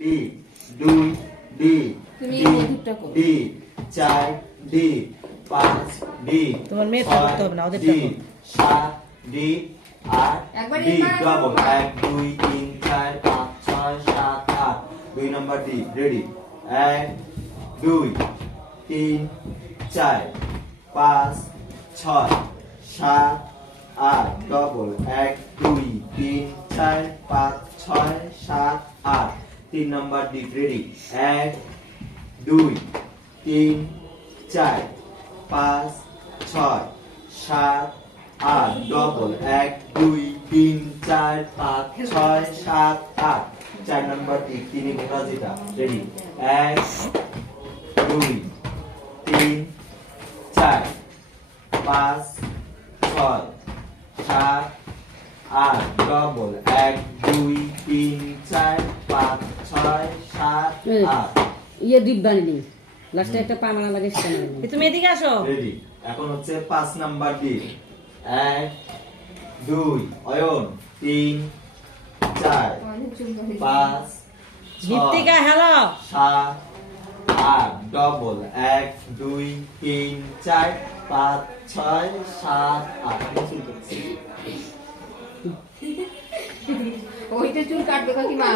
D দুই D তুমি D এই মধুরটা করো। ডি 4 ডি 5 ডি তোমার মেয়েটা করতে হবে না, ওদেরটা ডি করো। 7 ডি 8 একবার ডি এবার ডবল করো। 1 2 3 4 5 6 7 8 2 number D ready 1 2 3 4 5 6 7 8 double 1 2 3 4 5 6 7 8 3 number D ready 1 2 3 4 5 6 7 8 double 1 2 3 4 5 6 7 8 4 number D তিনি মোটা যেটা রেডি 1 2 3 4 5 6 7 8 ডবল 1 2 3 4 5 6 7 8 ইয়ে ডিপ বানিয়ে লাস্টে একটা পা মারা লাগে সেটা এ তুমি এদিকে আসো। রেডি এখন হচ্ছে 5 number D 1 2 Ayan 3 4 5 Diptika hello. 7 8 double 1 2 3 4 5 6 7 8 ওইটা চুল কাটবে কাকিমা।